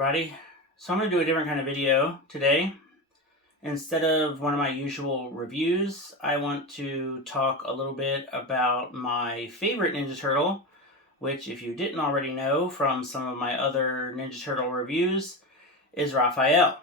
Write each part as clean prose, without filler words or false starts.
everybody. So I'm going to do a different kind of video today. Instead of one of my usual reviews, I want to talk a little bit about my favorite Ninja Turtle, which if you didn't already know from some of my other Ninja Turtle reviews, is Raphael.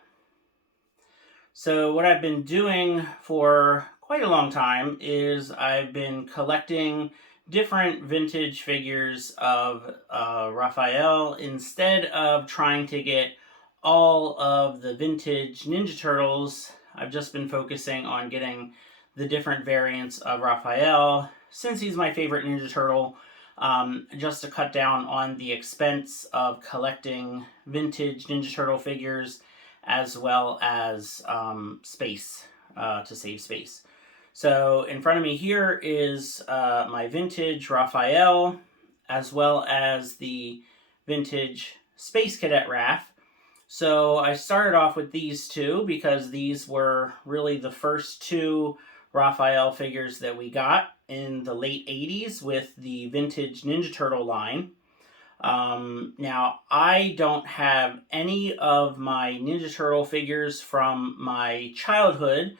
So what I've been doing for quite a long time is I've been collecting different vintage figures of Raphael instead of trying to get all of the vintage Ninja Turtles. I've just been focusing on getting the different variants of Raphael since he's my favorite Ninja Turtle, just to cut down on the expense of collecting vintage Ninja Turtle figures as well as space, to save space. So in front of me here is my vintage Raphael, as well as the vintage Space Cadet Raph. So I started off with these two because these were really the first two Raphael figures that we got in the late 80s with the vintage Ninja Turtle line. Now, I don't have any of my Ninja Turtle figures from my childhood.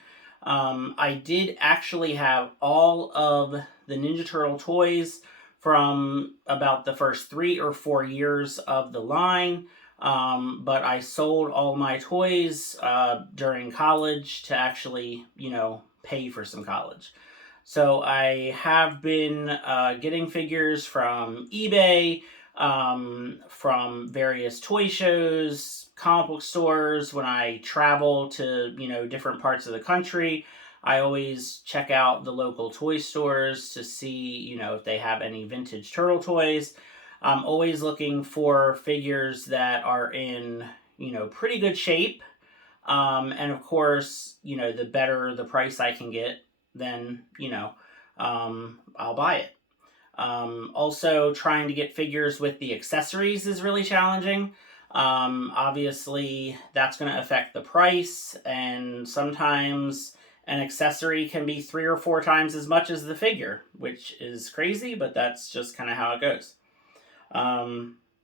I did actually have all of the Ninja Turtle toys from about the first 3 or 4 years of the line, but I sold all my toys during college to actually, pay for some college. So I have been getting figures from eBay, from various toy shows, comic book stores. When I travel to, different parts of the country, I always check out the local toy stores to see, if they have any vintage turtle toys. I'm always looking for figures that are in, pretty good shape. And of course, the better the price I can get, then, I'll buy it. Also, trying to get figures with the accessories is really challenging. Obviously, that's going to affect the price, and sometimes an accessory can be 3 or 4 times as much as the figure, which is crazy, but that's just kind of how it goes.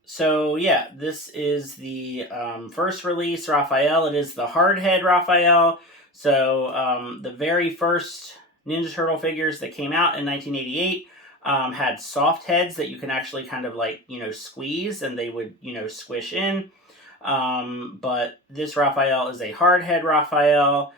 So yeah, this is the first release Raphael. It is the hardhead Raphael. So the very first Ninja Turtle figures that came out in 1988 had soft heads that you can actually kind of squeeze, and they would, squish in. But this Raphael is a hardhead Raphael.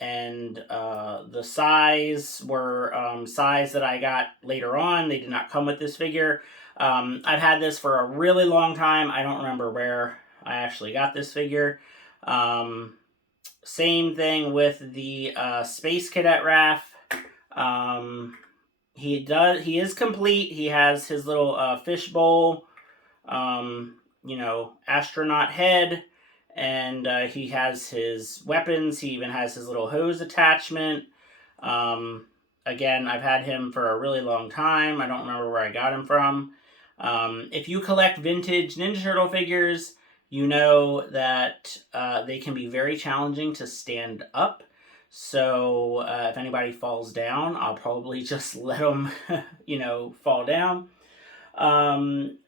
And the size were size that I got later on. They did not come with this figure. I've had this for a really long time. I don't remember where I actually got this figure. Same thing with the Space Cadet Raph. He is complete. He has his little fishbowl, astronaut head, and he has his weapons. He even has his little hose attachment. Again, I've had him for a really long time. I don't remember where I got him from. If you collect vintage Ninja Turtle figures, you know that they can be very challenging to stand up. So if anybody falls down, I'll probably just let them, fall down.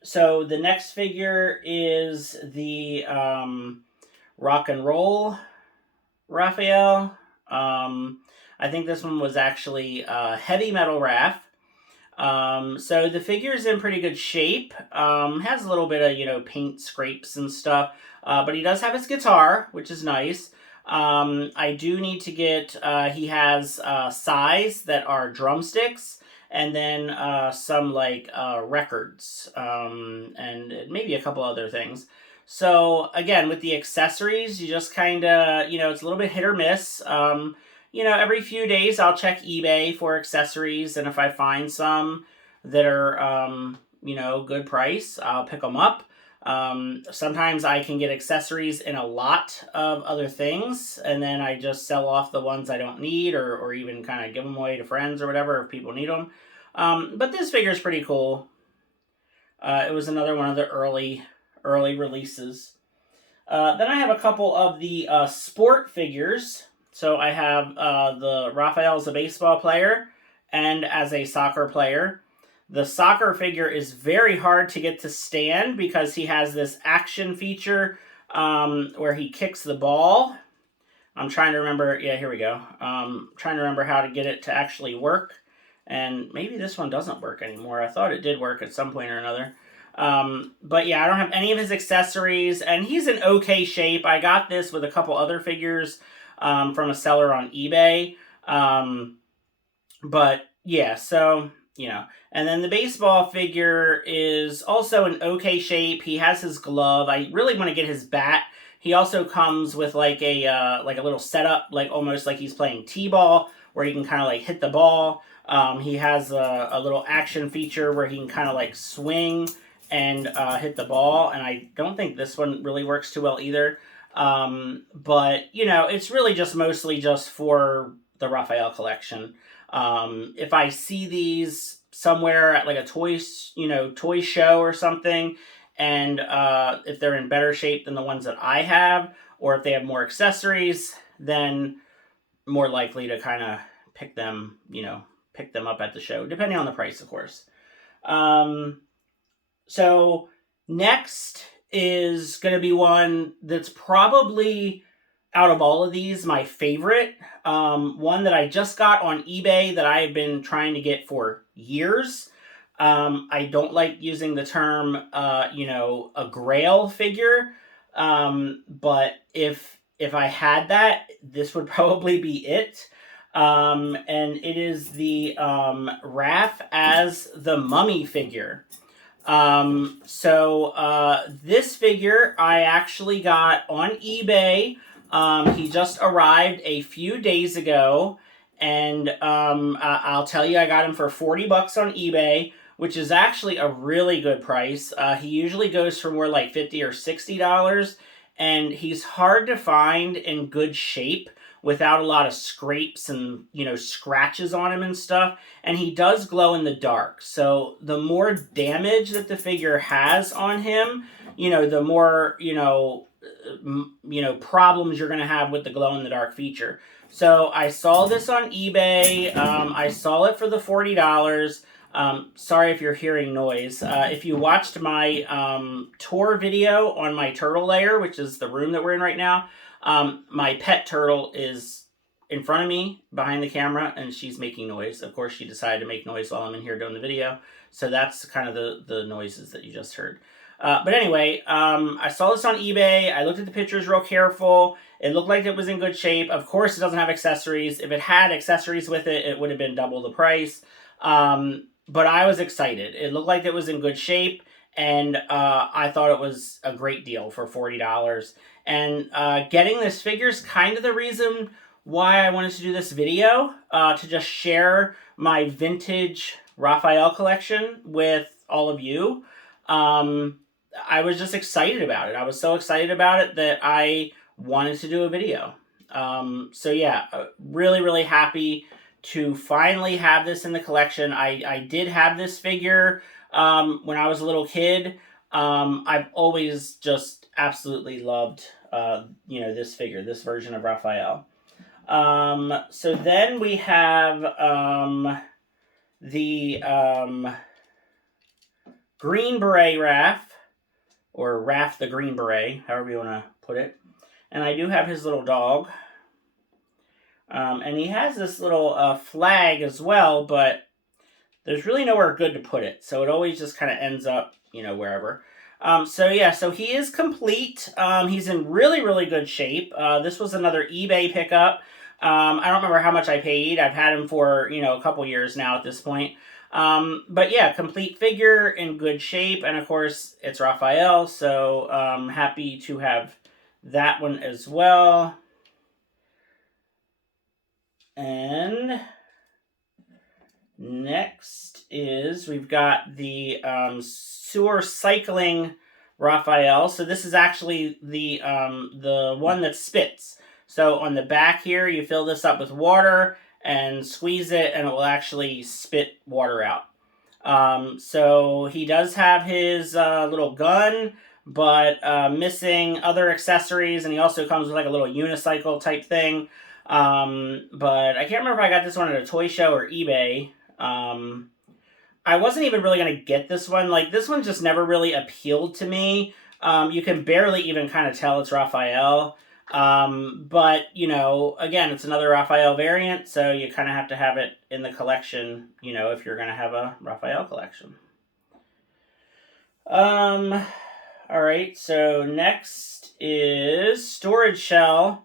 So the next figure is the Rock and Roll Raphael. I think this one was actually Heavy Metal Raph. So the figure is in pretty good shape. Has a little bit of, paint scrapes and stuff. But he does have his guitar, which is nice. I do need to get, he has size that are drumsticks, and then some records, and maybe a couple other things. So again, with the accessories, you just kind of, it's a little bit hit or miss. Every few days I'll check eBay for accessories, and if I find some that are, good price, I'll pick them up. Sometimes I can get accessories in a lot of other things, and then I just sell off the ones I don't need, or even kind of give them away to friends or whatever if people need them. But this figure is pretty cool. It was another one of the early releases. Then I have a couple of the sport figures. So I have the Raphael as a baseball player and as a soccer player. The soccer figure is very hard to get to stand because he has this action feature where he kicks the ball. I'm trying to remember. Yeah, here we go. Trying to remember how to get it to actually work. And maybe this one doesn't work anymore. I thought it did work at some point or another. But yeah, I don't have any of his accessories, and he's in okay shape. I got this with a couple other figures from a seller on eBay. But yeah, so, you know. And then the baseball figure is also in okay shape. He has his glove. I really want to get his bat. He also comes with like a little setup, like almost like he's playing t-ball, where he can kind of like hit the ball. He has a little action feature where he can kind of like swing and hit the ball, and I don't think this one really works too well either. But, you know, it's really just mostly just for the Raphael collection. If I see these somewhere at like a toy show or something, and if they're in better shape than the ones that I have, or if they have more accessories, then more likely to kind of pick them up at the show, depending on the price, of course. So next is going to be one that's probably, out of all of these, my favorite. One that I just got on eBay that I have been trying to get for years. I don't like using the term, a grail figure. But if I had that, this would probably be it. And it is the Raph as the Mummy figure. This figure I actually got on eBay. He just arrived a few days ago, and I'll tell you, I got him for $40 on eBay, which is actually a really good price. He usually goes for more like $50 or $60, and he's hard to find in good shape without a lot of scrapes and, scratches on him and stuff. And he does glow in the dark. So the more damage that the figure has on him, the more, problems you're going to have with the glow in the dark feature. So I saw this on eBay. I saw it for the $40. Sorry if you're hearing noise. If you watched my tour video on my turtle lair, which is the room that we're in right now, my pet turtle is in front of me behind the camera, and she's making noise. Of course, she decided to make noise while I'm in here doing the video. So that's kind of the noises that you just heard. But anyway, I saw this on eBay. I looked at the pictures real careful. It looked like it was in good shape. Of course, it doesn't have accessories. If it had accessories with it, it would have been double the price. But I was excited. It looked like it was in good shape, and I thought it was a great deal for $40. And getting this figure is kind of the reason why I wanted to do this video, to just share my vintage Raphael collection with all of you. I was just excited about it. I was so excited about it that I wanted to do a video. So yeah, really, really happy to finally have this in the collection. I did have this figure when I was a little kid. I've always just absolutely loved, this figure, this version of Raphael. So then we have the Green Beret Raph, or Raph the Green Beret, however you want to put it. And I do have his little dog. And he has this little flag as well, but there's really nowhere good to put it. So it always just kind of ends up, wherever. So he is complete. He's in really, really good shape. This was another eBay pickup. I don't remember how much I paid. I've had him for, a couple years now at this point. But yeah, complete figure, in good shape. And of course, it's Raphael, so happy to have that one as well. And next is, we've got the sewer cycling Raphael. So this is actually the one that spits. So on the back here, you fill this up with water and squeeze it, and it will actually spit water out. So he does have his little gun, but missing other accessories, and he also comes with like a little unicycle type thing. But I can't remember if I got this one at a toy show or eBay. I I wasn't even really going to get this one. Like, this one just never really appealed to me. You can barely even kind of tell it's Raphael. But, you know, again, it's another Raphael variant, so you kind of have to have it in the collection, you know, if you're going to have a Raphael collection. Alright, so next is Storage Shell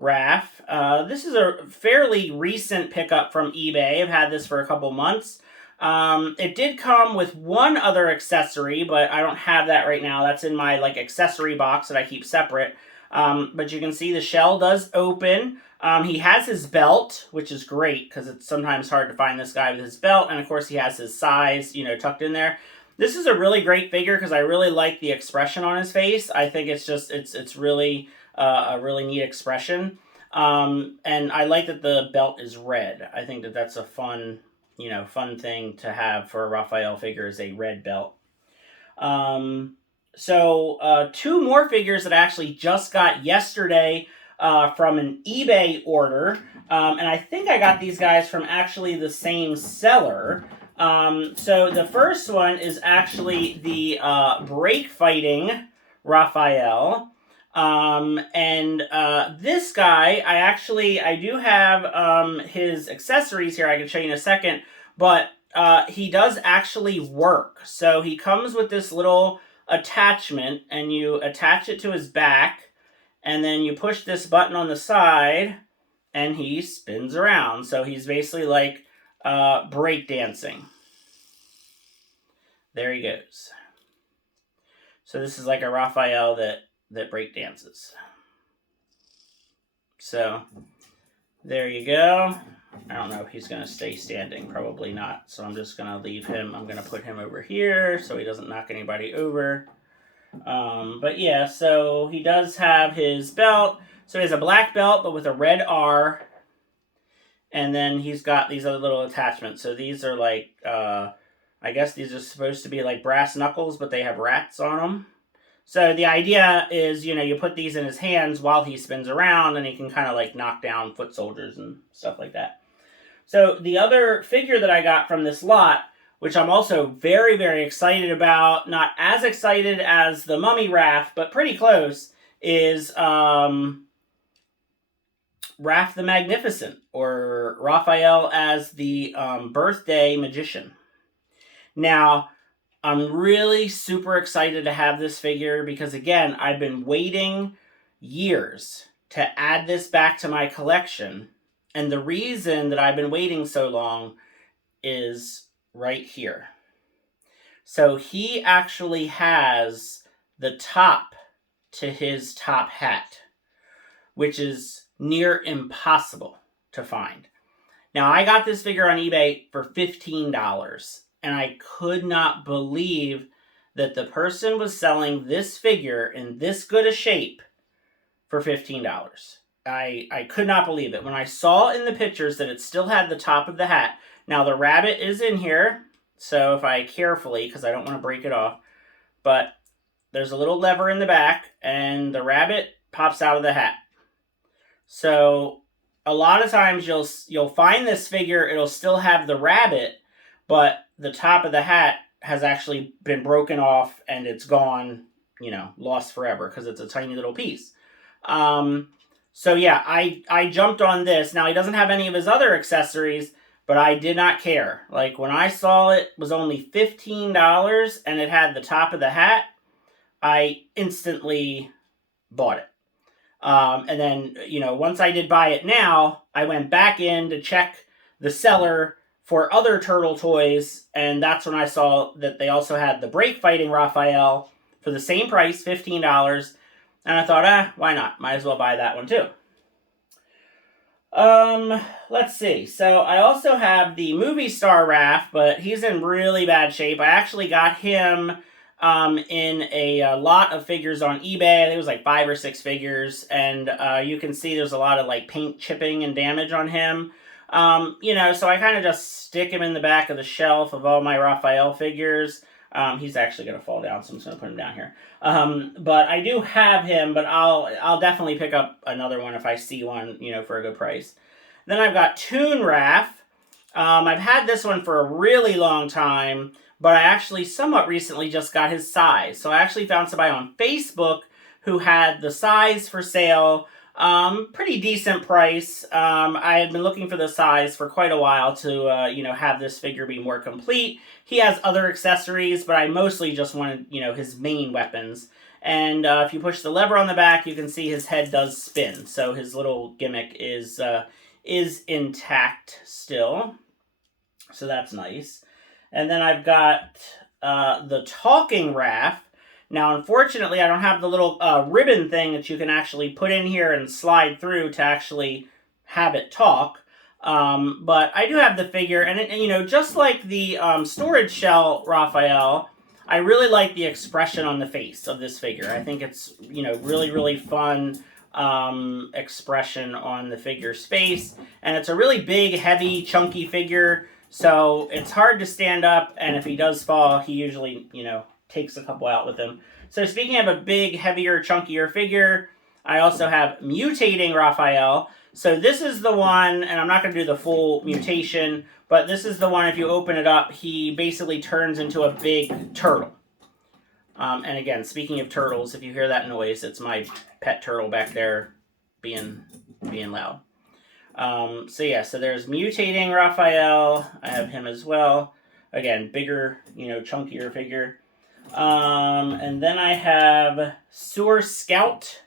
Raph. This is a fairly recent pickup from eBay. I've had this for a couple months. It did come with one other accessory, but I don't have that right now. That's in my, like, accessory box that I keep separate. But you can see the shell does open. He has his belt, which is great, because it's sometimes hard to find this guy with his belt. And, of course, he has his size, you know, tucked in there. This is a really great figure because I really like the expression on his face. I think it's just, it's really a really neat expression. And I like that the belt is red. I think that that's a fun, you know, fun thing to have for a Raphael figure is a red belt. So two more figures that I actually just got yesterday from an eBay order. And I think I got these guys from actually the same seller. So the first one is actually the break fighting Raphael. This guy, I do have his accessories here. I can show you in a second, but he does actually work. So he comes with this little attachment, and you attach it to his back, and then you push this button on the side, and he spins around. So he's basically like break dancing. There he goes. So this is like a Raphael that break dances. So there you go. I don't know if he's going to stay standing. Probably not. So I'm just going to leave him. I'm going to put him over here so he doesn't knock anybody over. But yeah, so he does have his belt. So he has a black belt, but with a red R. And then he's got these other little attachments. So these are like, I guess these are supposed to be like brass knuckles, but they have rats on them. So the idea is, you know, you put these in his hands while he spins around, and he can kind of like knock down foot soldiers and stuff like that. So the other figure that I got from this lot, which I'm also very, very excited about, not as excited as the Mummy Raph, but pretty close, is Raph the Magnificent, or Raphael as the birthday magician. Now, I'm really super excited to have this figure because, again, I've been waiting years to add this back to my collection. And the reason that I've been waiting so long is right here. So he actually has the top to his top hat, which is near impossible to find. Now, I got this figure on eBay for $15. And I could not believe that the person was selling this figure in this good a shape for $15. I could not believe it. When I saw in the pictures that it still had the top of the hat. Now, the rabbit is in here. So if I carefully, because I don't want to break it off. But there's a little lever in the back. And the rabbit pops out of the hat. So a lot of times you'll find this figure. It'll still have the rabbit. But the top of the hat has actually been broken off and it's gone, you know, lost forever because it's a tiny little piece. So yeah, I jumped on this. Now, he doesn't have any of his other accessories, but I did not care. Like, when I saw it was only $15 and it had the top of the hat, I instantly bought it. And then, you know, once I did buy it now, I went back in to check the seller for other turtle toys, and that's when I saw that they also had the break fighting Raphael for the same price, $15, and I thought, why not? Might as well buy that one too. Let's see. So I also have the movie star Raph, but he's in really bad shape. I actually got him in a lot of figures on eBay. I think it was like 5 or 6 figures, and you can see there's a lot of like paint chipping and damage on him. You know, so I kind of just stick him in the back of the shelf of all my Raphael figures. He's actually going to fall down, so I'm just going to put him down here. But I do have him, but I'll definitely pick up another one if I see one, you know, for a good price. Then I've got Toon Wrath. I've had this one for a really long time, but I actually somewhat recently just got his size. So I actually found somebody on Facebook who had the size for sale. Pretty decent price. I had been looking for the size for quite a while to, have this figure be more complete. He has other accessories, but I mostly just wanted, his main weapons. And if you push the lever on the back, you can see his head does spin. So his little gimmick is intact still. So that's nice. And then I've got the talking Raph. Now, unfortunately, I don't have the little ribbon thing that you can actually put in here and slide through to actually have it talk. But I do have the figure, and just like the storage shell Raphael, I really like the expression on the face of this figure. I think it's, really, really fun expression on the figure's face. And it's a really big, heavy, chunky figure, so it's hard to stand up, and if he does fall, he usually, takes a couple out with him. So speaking of a big, heavier, chunkier figure, I also have Mutating Raphael. So this is the one, and I'm not going to do the full mutation, but this is the one, if you open it up, he basically turns into a big turtle. And again, speaking of turtles, if you hear that noise, it's my pet turtle back there being loud. So there's Mutating Raphael. I have him as well. Again, bigger, chunkier figure. And then I have Sewer Scout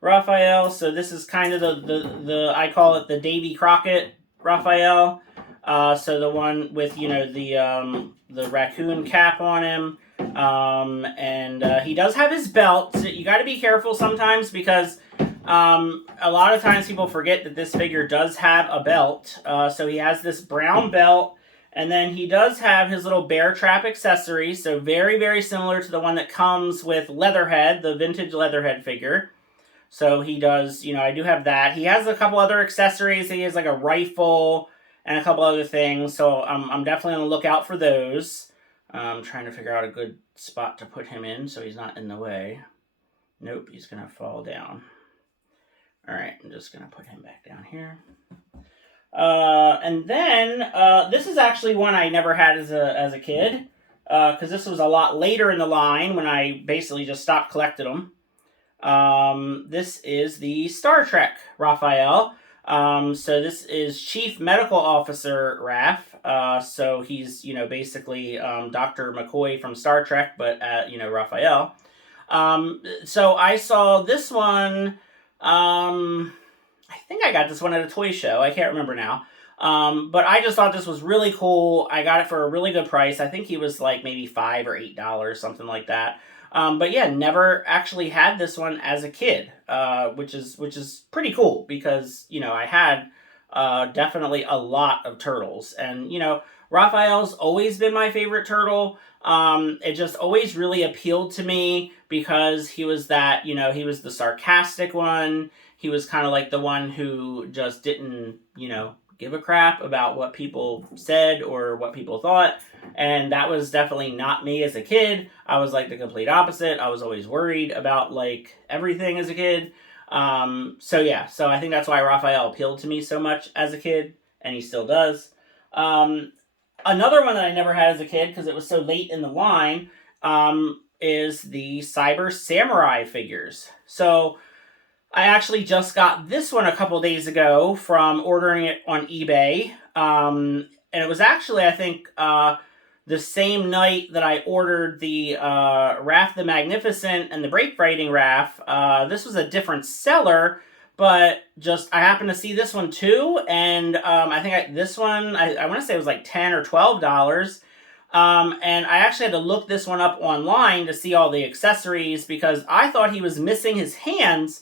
Raphael. So this is kind of the I call it the Davy Crockett Raphael. So the one with, the raccoon cap on him. And he does have his belt. So you got to be careful sometimes because a lot of times people forget that this figure does have a belt. So he has this brown belt, and then he does have his little bear trap accessory. So very, very similar to the one that comes with Leatherhead, the vintage Leatherhead figure. So he does, I do have that. He has a couple other accessories. He has like a rifle and a couple other things. So I'm definitely on the lookout for those. I'm trying to figure out a good spot to put him in so he's not in the way. Nope, he's going to fall down. All right, I'm just going to put him back down here. And then this is actually one I never had as a kid, because this was a lot later in the line when I basically just stopped collecting them. This is the Star Trek Raphael. So this is Chief Medical Officer Raph. So he's, basically Dr. McCoy from Star Trek, but, Raphael. So I saw this one. I think I got this one at a toy show. I can't remember now. But I just thought this was really cool. I got it for a really good price. I think he was like maybe $5 or $8, something like that. But yeah, never actually had this one as a kid, which is pretty cool because, I had definitely a lot of turtles. And, Raphael's always been my favorite turtle. It just always really appealed to me because he was that, he was the sarcastic one. He was kind of like the one who just didn't, give a crap about what people said or what people thought. And that was definitely not me as a kid. I was like the complete opposite. I was always worried about like everything as a kid. So I think that's why Raphael appealed to me so much as a kid, and he still does. Another one that I never had as a kid because it was so late in the line is the Cyber Samurai figures. So I actually just got this one a couple days ago from ordering it on eBay. And it was actually, I think, the same night that I ordered the Raph the Magnificent and the Break Fighting Raph. This was a different seller, but just I happened to see this one too. And I think this one, I want to say it was like $10 or $12. And I actually had to look this one up online to see all the accessories because I thought he was missing his hands.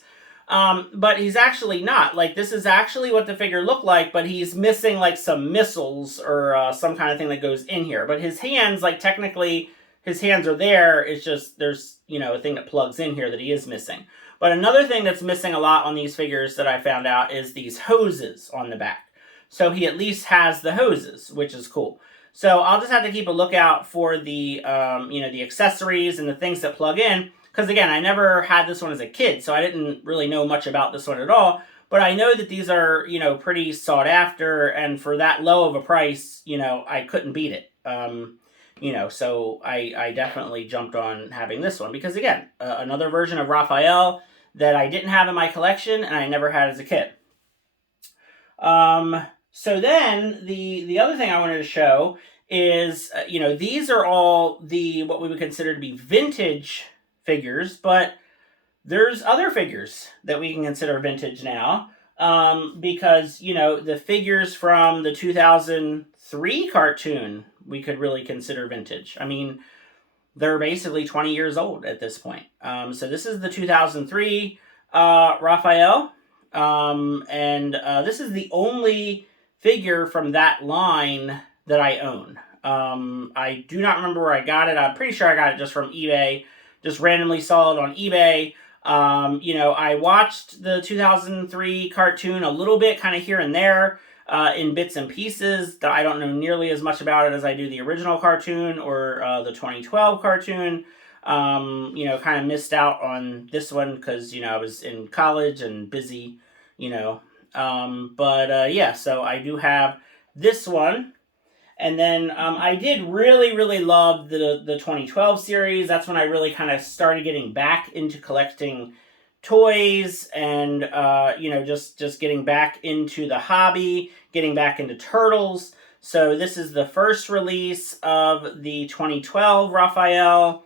But he's actually not. Like, this is actually what the figure looked like, but he's missing, like, some missiles or some kind of thing that goes in here. But his hands, like, technically, his hands are there. It's just there's, a thing that plugs in here that he is missing. But another thing that's missing a lot on these figures that I found out is these hoses on the back. So he at least has the hoses, which is cool. So I'll just have to keep a lookout for the, the accessories and the things that plug in. Because, again, I never had this one as a kid, so I didn't really know much about this one at all. but I know that these are, you know, pretty sought after, and for that low of a price, you know, I couldn't beat it. You know, so I definitely jumped on having this one because, again, another version of Raphael that I didn't have in my collection and I never had as a kid. So then the other thing I wanted to show is, you know, these are all what we would consider to be vintage figures, but there's other figures that we can consider vintage now, because, you know, the figures from the 2003 cartoon we could really consider vintage. I mean, they're basically 20 years old at this point. So this is the 2003 Raphael, and this is the only figure from that line that I own. I do not remember where I got it. I'm pretty sure I got it just from eBay. Just randomly saw it on eBay. You know, I watched the 2003 cartoon a little bit, kind of here and there, in bits and pieces. I don't know nearly as much about it as I do the original cartoon or the 2012 cartoon. You know, kind of missed out on this one because, you know, I was in college and busy, you know. Yeah, so I do have this one. And then I did really love the 2012 series. That's when I really kind of started getting back into collecting toys and, you know, just getting back into the hobby, getting back into turtles. So this is the first release of the 2012 Raphael.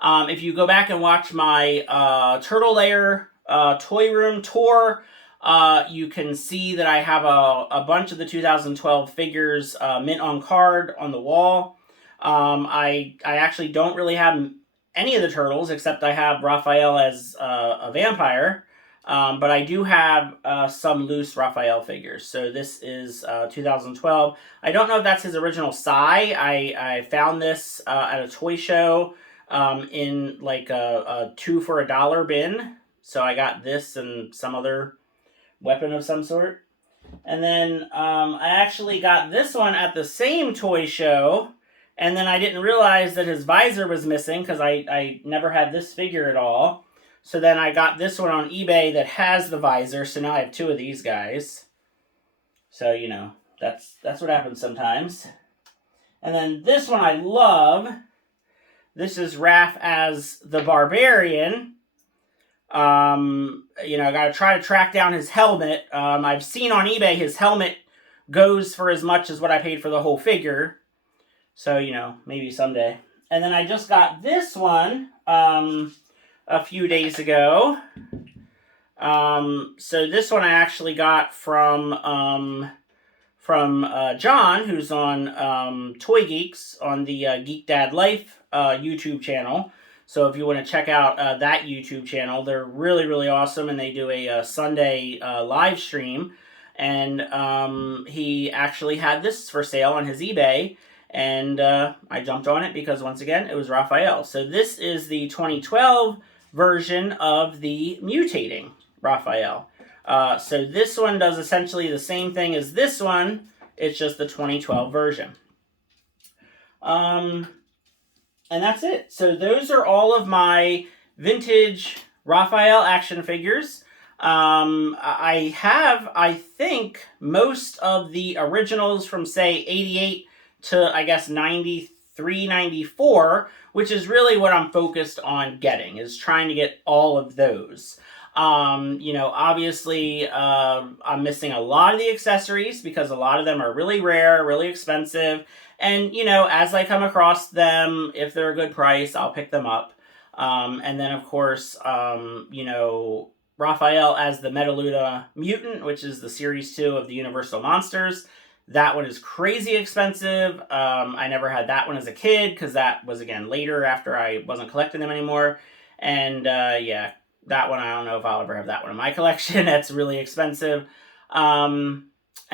If you go back and watch my Turtle Lair Toy Room tour, you can see that I have a bunch of the 2012 figures mint on card on the wall. I actually don't really have any of the turtles except I have Raphael as a vampire, but I do have some loose Raphael figures. So this is 2012. I don't know if that's his original Sai. I found this at a toy show in like a 2 for $1 bin. So I got this and some other weapon of some sort. And then I actually got this one at the same toy show, and then I didn't realize that his visor was missing because I never had this figure at all. So then I got this one on eBay that has the visor, so now I have 2 of these guys. So, you know, that's what happens sometimes. And then this one I love. This is Raph as the Barbarian. You know, I gotta try to track down his helmet. I've seen on eBay his helmet goes for as much as what I paid for the whole figure. So, you know, maybe someday. And then I just got this one a few days ago. So this one I actually got from John, who's on Toy Geeks on the Geek Dad Life YouTube channel. So if you want to check out that YouTube channel, they're really awesome, and they do a Sunday live stream. And he actually had this for sale on his eBay, and I jumped on it because, once again, it was Raphael. So this is the 2012 version of the Mutating Raphael. So this one does essentially the same thing as this one. It's just the 2012 version. And that's it. So those are all of my vintage Raphael action figures. I have, I think, most of the originals from, say, 88 to, I guess, 93, 94, which is really what I'm focused on getting, is trying to get all of those. You know, obviously, I'm missing a lot of the accessories because a lot of them are really rare, really expensive. And, you know, as I come across them, if they're a good price, I'll pick them up. And then, of course, you know, Raphael as the Metaluda Mutant, which is the Series 2 of the Universal Monsters. That one is crazy expensive. I never had that one as a kid because that was, again, later after I wasn't collecting them anymore. And, yeah, that one, I don't know if I'll ever have that one in my collection. That's really expensive.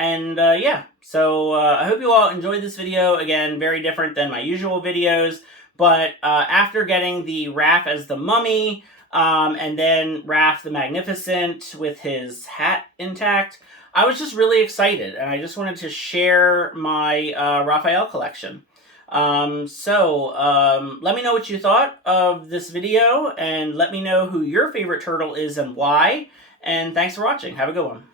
Yeah, so I hope you all enjoyed this video. Again, very different than my usual videos. But after getting the Raph as the Mummy, and then Raph the Magnificent with his hat intact, I was just really excited. And I just wanted to share my Raphael collection. Let me know what you thought of this video, and let me know who your favorite turtle is and why. And thanks for watching. Have a good one.